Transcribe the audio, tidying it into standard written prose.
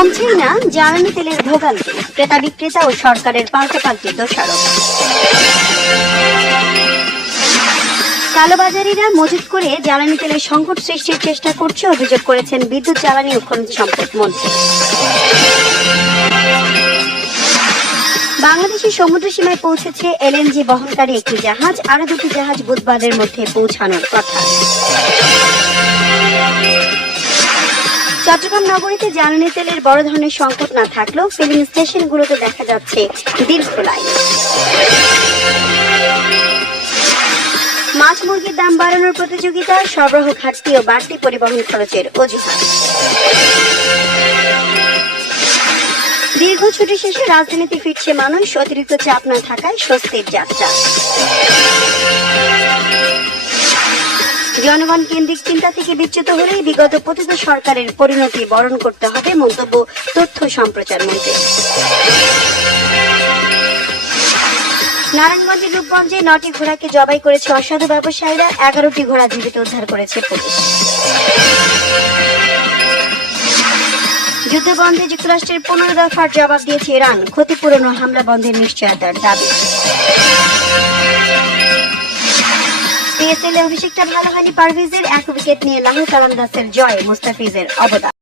কমছেই না জ্বালানি তেলের ভোগান্তি, ক্রেতা বিক্রেতা ও সরকারের পাল্টাপাল্টি দোষারোপ। কালোবাজারিরা মজুত করে জ্বালানি তেলের সংকট সৃষ্টির চেষ্টা করছে অভিযোগ করেছেন বিদ্যুৎ জ্বালানি ও খনিজ সম্পদ মন্ত্রী। বাংলাদেশের সমুদ্র সীমায় পৌঁছেছে এলএনজি বহনকারী একটি জাহাজ, আরো দুটি জাহাজ বুধবারের মধ্যে পৌঁছানোর কথা। চট্টগ্রাম নগরীতে জ্বালানি তেলের বড় ধরনের সংকট না থাকলেও ফিলিং স্টেশনগুলোতে দেখা যাচ্ছে দীর্ঘ লাইন। মাছ মুরগির দাম বাড়ানোর প্রতিযোগিতা, সরবরাহ ঘাটতি ও বাড়তি পরিবহন খরচের অজুহাত। দীর্ঘ ছুটি শেষে রাজধানীতে ফিরছে মানুষ, অতিরিক্ত চাপ না থাকায় স্বস্তির যাত্রা। জনগণ কেন্দ্রিক চিন্তা থেকে বিচ্যুত হলেই বিগত পতিত সরকারের পরিণতি বরণ করতে হবে, মন্তব্য তথ্য সম্প্রচার মন্ত্রী। নারায়ণগঞ্জের রূপগঞ্জে 9টি ঘোড়াকে জবাই করেছে অসাধু ব্যবসায়ীরা, 11টি ঘোড়া জীবিত উদ্ধার করেছে পুলিশ। যুদ্ধবন্ধে যুক্তরাষ্ট্রের 15 দফার জবাব দিয়েছে ইরান, ক্ষতিপূরণ ও হামলা বন্ধের নিশ্চয়তার দাবি। পিএসএল এ অভিষেকটা ভালো হয়নি পারভেজের, 1 উইকেট নিয়ে লাহোর কালান্দাসের জয়, মুস্তাফিজের অবদান।